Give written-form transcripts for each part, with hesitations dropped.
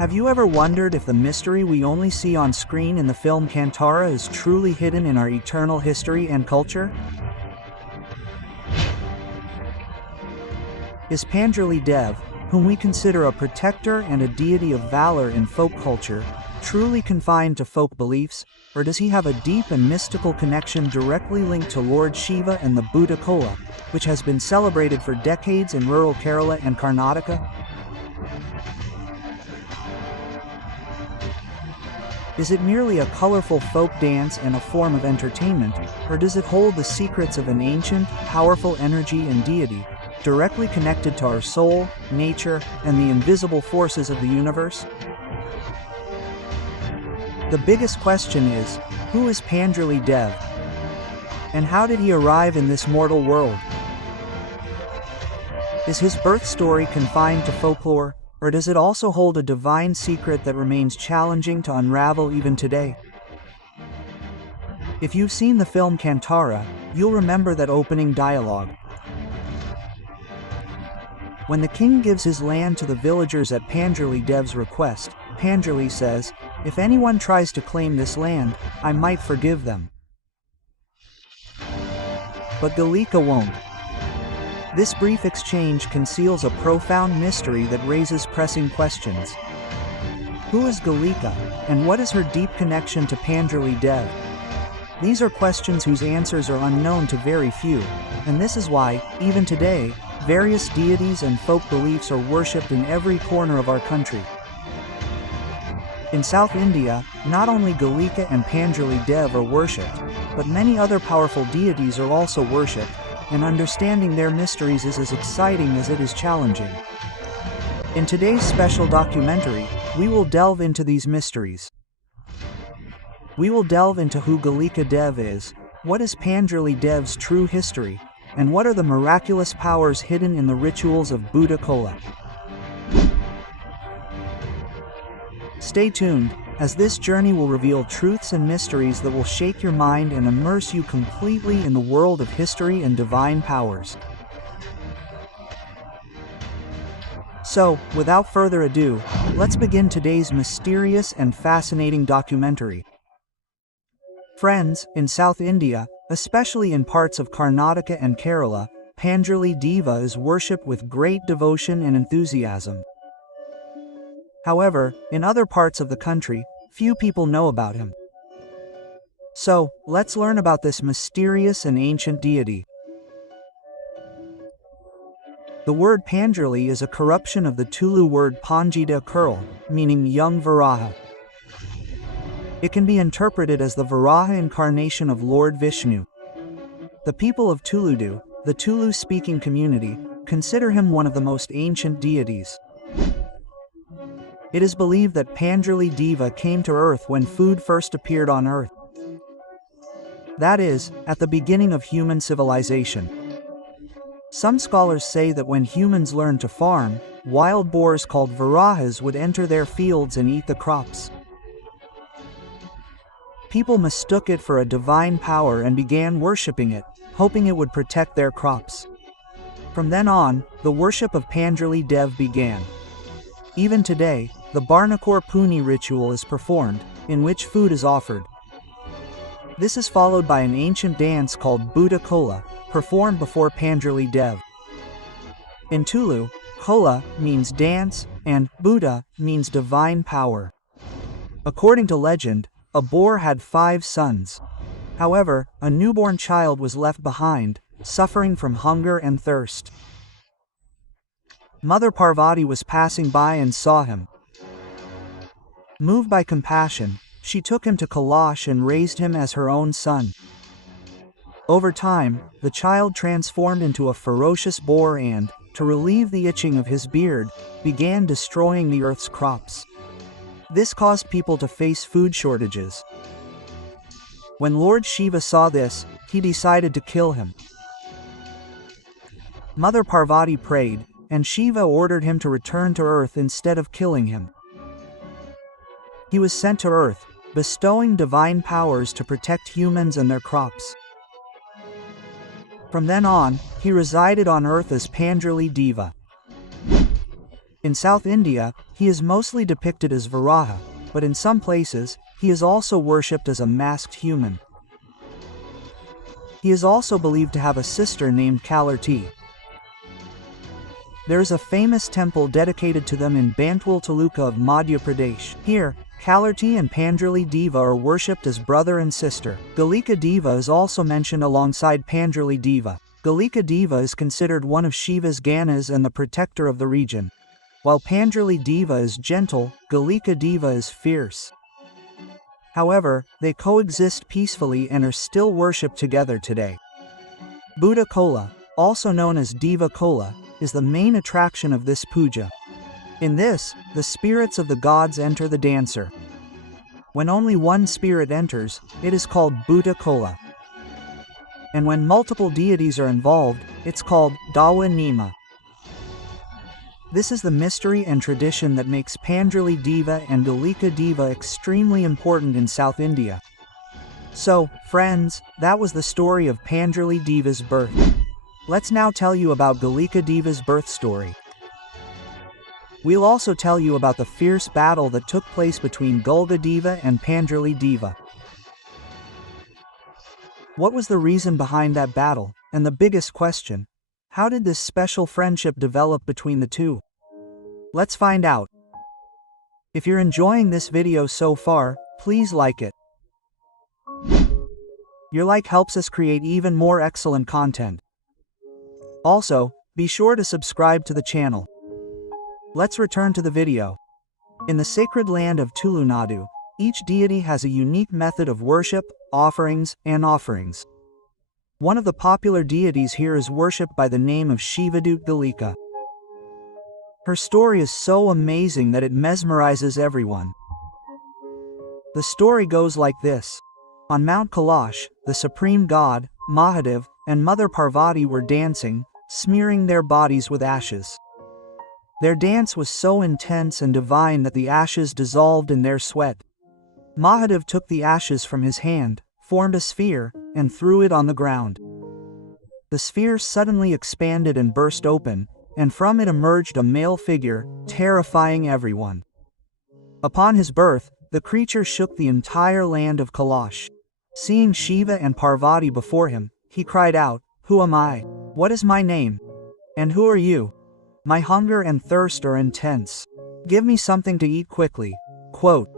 Have you ever wondered if the mystery we only see on screen in the film Kantara is truly hidden in our eternal history and culture? Is Panjurli Deva, whom we consider a protector and a deity of valor in folk culture, truly confined to folk beliefs, or does he have a deep and mystical connection directly linked to Lord Shiva and the Bhoota Kola, which has been celebrated for decades in rural Kerala and Karnataka? Is it merely a colorful folk dance and a form of entertainment, or does it hold the secrets of an ancient, powerful energy and deity, directly connected to our soul, nature, and the invisible forces of the universe? The biggest question is, who is Panjurli Deva? And how did he arrive in this mortal world? Is his birth story confined to folklore, or does it also hold a divine secret that remains challenging to unravel even today? If you've seen the film Kantara, you'll remember that opening dialogue. When the king gives his land to the villagers at Panjurli Deva's request, Panjurli says, "If anyone tries to claim this land, I might forgive them. But Guliga won't." This brief exchange conceals a profound mystery that raises pressing questions. Who is Guliga, and what is her deep connection to Panjurli Deva? These are questions whose answers are unknown to very few, and this is why, even today, various deities and folk beliefs are worshipped in every corner of our country. In South India, not only Guliga and Panjurli Deva are worshipped, but many other powerful deities are also worshipped, and understanding their mysteries is as exciting as it is challenging. In today's special documentary, we will delve into these mysteries. We will delve into who Guliga Deva is, what is Panjurli Deva's true history, and what are the miraculous powers hidden in the rituals of Bhoota Kola. Stay tuned, as this journey will reveal truths and mysteries that will shake your mind and immerse you completely in the world of history and divine powers. So, without further ado, let's begin today's mysterious and fascinating documentary. Friends, in South India, especially in parts of Karnataka and Kerala, Panjurli Deva is worshipped with great devotion and enthusiasm. However, in other parts of the country, few people know about him. So, let's learn about this mysterious and ancient deity. The word Panjurli is a corruption of the Tulu word Panjita curl, meaning young Varaha. It can be interpreted as the Varaha incarnation of Lord Vishnu. The people of Tulu, the Tulu-speaking community, consider him one of the most ancient deities. It is believed that Panjurli Deva came to Earth when food first appeared on Earth. That is, at the beginning of human civilization. Some scholars say that when humans learned to farm, wild boars called Varahas would enter their fields and eat the crops. People mistook it for a divine power and began worshipping it, hoping it would protect their crops. From then on, the worship of Panjurli Deva began. Even today, the Barnacore Puni ritual is performed, in which food is offered. This is followed by an ancient dance called Bhoota Kola, performed before Panjurli Deva. In Tulu, Kola means dance, and Bhoota means divine power. According to legend, a boar had 5 sons. However, a newborn child was left behind, suffering from hunger and thirst. Mother Parvati was passing by and saw him. Moved by compassion, she took him to Kailash and raised him as her own son. Over time, the child transformed into a ferocious boar and, to relieve the itching of his beard, began destroying the earth's crops. This caused people to face food shortages. When Lord Shiva saw this, he decided to kill him. Mother Parvati prayed, and Shiva ordered him to return to Earth instead of killing him. He was sent to Earth, bestowing divine powers to protect humans and their crops. From then on, he resided on Earth as Panjurli Deva. In South India, he is mostly depicted as Varaha, but in some places, he is also worshipped as a masked human. He is also believed to have a sister named Kalarti. There is a famous temple dedicated to them in Bantwal Taluka of Madhya Pradesh. Here, Kalarti and Panjurli Daiva are worshipped as brother and sister. Guliga Deva is also mentioned alongside Panjurli Daiva. Guliga Deva is considered one of Shiva's Ganas and the protector of the region. While Panjurli Daiva is gentle, Guliga Deva is fierce. However, they coexist peacefully and are still worshipped together today. Bhoota Kola, also known as Deva Kola, is the main attraction of this puja. In this, the spirits of the gods enter the dancer. When only one spirit enters, it is called Bhoota Kola. And when multiple deities are involved, it's called Dawa Nima. This is the mystery and tradition that makes Panjurli Daiva and Guliga Deva extremely important in South India. So, friends, that was the story of Panjurli Daiva's birth. Let's now tell you about Guliga Deva's birth story. We'll also tell you about the fierce battle that took place between Guliga Deva and Panjurli Daiva. What was the reason behind that battle? And the biggest question, how did this special friendship develop between the two? Let's find out. If you're enjoying this video so far, please like it. Your like helps us create even more excellent content. Also, be sure to subscribe to the channel. Let's return to the video. In the sacred land of Tulu Nadu, each deity has a unique method of worship, offerings, and offerings. One of the popular deities here is worshipped by the name of Shivadut Guliga. Her story is so amazing that it mesmerizes everyone. The story goes like this. On Mount Kailash, the supreme god, Mahadev, and Mother Parvati were dancing, smearing their bodies with ashes. Their dance was so intense and divine that the ashes dissolved in their sweat. Mahadev took the ashes from his hand, formed a sphere, and threw it on the ground. The sphere suddenly expanded and burst open, and from it emerged a male figure, terrifying everyone. Upon his birth, the creature shook the entire land of Kailash. Seeing Shiva and Parvati before him, he cried out, "Who am I? What is my name? And who are you? My hunger and thirst are intense. Give me something to eat quickly." Quote,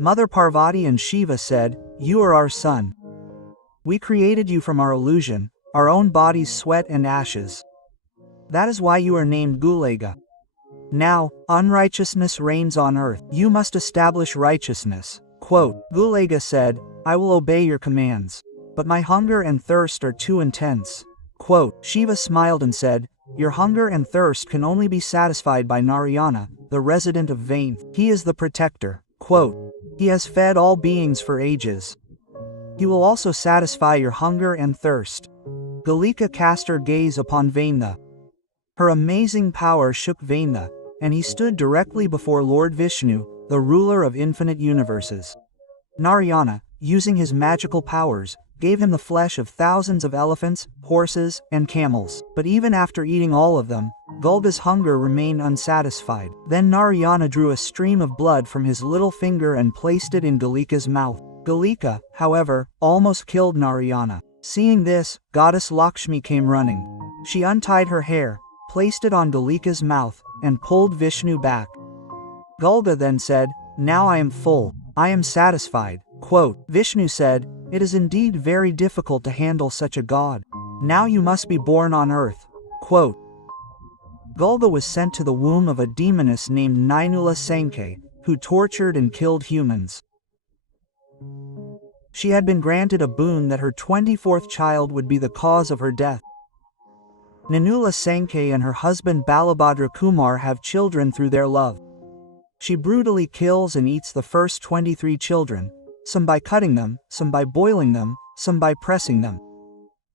Mother Parvati and Shiva said, "You are our son. We created you from our illusion, our own body's sweat and ashes. That is why you are named Guliga. Now, unrighteousness reigns on earth. You must establish righteousness." Quote, Guliga said, "I will obey your commands. But my hunger and thirst are too intense." Quote, Shiva smiled and said, "Your hunger and thirst can only be satisfied by Narayana, the resident of Vain. He is the protector." Quote, "He has fed all beings for ages. He will also satisfy your hunger and thirst." Guliga cast her gaze upon Vaina. Her amazing power shook Vaina, and he stood directly before Lord Vishnu, the ruler of infinite universes. Narayana, using his magical powers, gave him the flesh of thousands of elephants, horses, and camels. But even after eating all of them, Guliga's hunger remained unsatisfied. Then Narayana drew a stream of blood from his little finger and placed it in Guliga's mouth. Guliga, however, almost killed Narayana. Seeing this, goddess Lakshmi came running. She untied her hair, placed it on Guliga's mouth, and pulled Vishnu back. Guliga then said, "Now I am full. I am satisfied." Quote, Vishnu said, "It is indeed very difficult to handle such a god. Now you must be born on earth." Quote, Guliga was sent to the womb of a demoness named Ninula Sankhe, who tortured and killed humans. She had been granted a boon that her 24th child would be the cause of her death. Ninula Sankhe and her husband Balabhadra Kumar have children through their love. She brutally kills and eats the first 23 children, some by cutting them, some by boiling them, some by pressing them.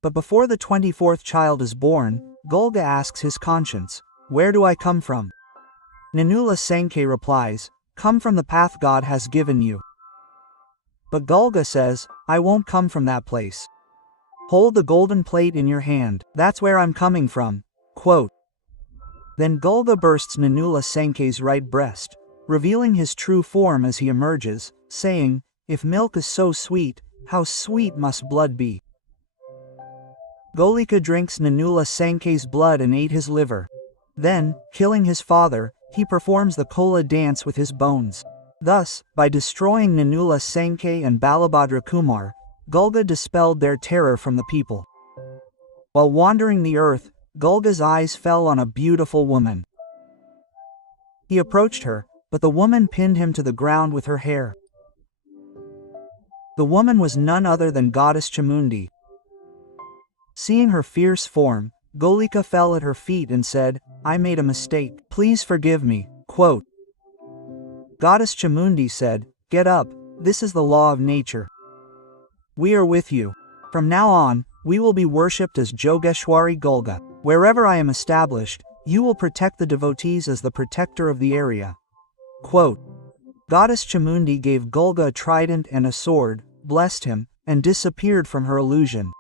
But before the 24th child is born, Guliga asks his conscience, "Where do I come from?" Ninula Sankhe replies, "Come from the path God has given you." But Guliga says, "I won't come from that place. Hold the golden plate in your hand, that's where I'm coming from." Quote, Then Gulga bursts Nanula Sankey's right breast, revealing his true form as he emerges, saying, "If milk is so sweet, how sweet must blood be?" Golika drinks Nanula Sankey's blood and ate his liver. Then, killing his father, he performs the Kola dance with his bones. Thus, by destroying Nanula Sankey and Balabhadra Kumar, Gulga dispelled their terror from the people. While wandering the earth, Gulga's eyes fell on a beautiful woman. He approached her, but the woman pinned him to the ground with her hair. The woman was none other than goddess Chamundi. Seeing her fierce form, Golika fell at her feet and said, "I made a mistake. Please forgive me." Quote. Goddess Chamundi said, "Get up, this is the law of nature. We are with you. From now on, we will be worshipped as Jogeshwari Gulga. Wherever I am established, you will protect the devotees as the protector of the area." Quote. Goddess Chamundi gave Gulga a trident and a sword, blessed him, and disappeared from her illusion.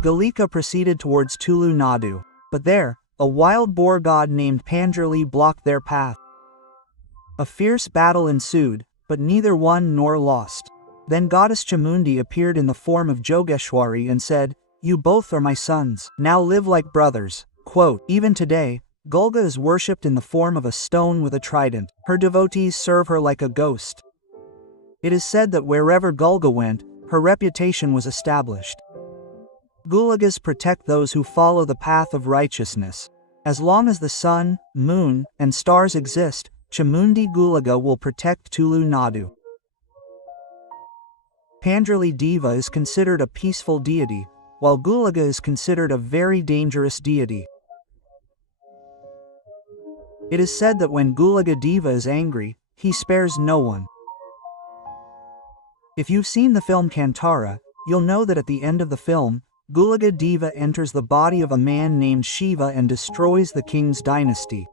Golika proceeded towards Tulu Nadu, but there, a wild boar god named Panjurli blocked their path. A fierce battle ensued, but neither won nor lost. Then Goddess Chamundi appeared in the form of Jogeshwari and said, "You both are my sons. Now live like brothers." Quote. Even today, Gulga is worshipped in the form of a stone with a trident. Her devotees serve her like a ghost. It is said that wherever Gulga went, her reputation was established. Guligas protect those who follow the path of righteousness. As long as the sun, moon, and stars exist, Chamundi Guliga will protect Tulu Nadu. Panjurli Daiva is considered a peaceful deity, while Guliga is considered a very dangerous deity. It is said that when Guliga Deva is angry, he spares no one. If you've seen the film Kantara, you'll know that at the end of the film, Guliga Deva enters the body of a man named Shiva and destroys the king's dynasty.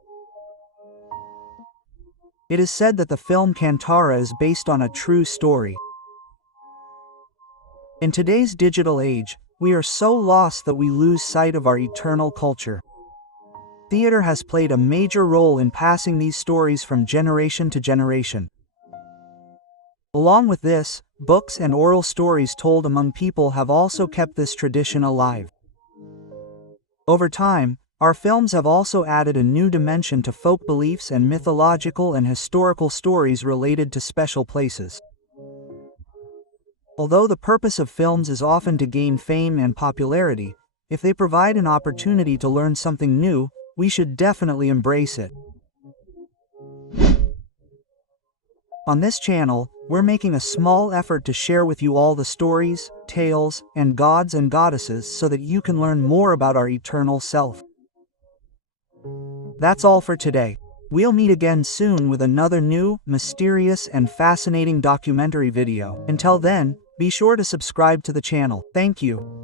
It is said that the film Kantara is based on a true story. In today's digital age, we are so lost that we lose sight of our eternal culture. Theater has played a major role in passing these stories from generation to generation. Along with this, books and oral stories told among people have also kept this tradition alive. Over time, our films have also added a new dimension to folk beliefs and mythological and historical stories related to special places. Although the purpose of films is often to gain fame and popularity, if they provide an opportunity to learn something new, we should definitely embrace it. On this channel, we're making a small effort to share with you all the stories, tales, and gods and goddesses so that you can learn more about our eternal self. That's all for today. We'll meet again soon with another new, mysterious, and fascinating documentary video. Until then, be sure to subscribe to the channel. Thank you.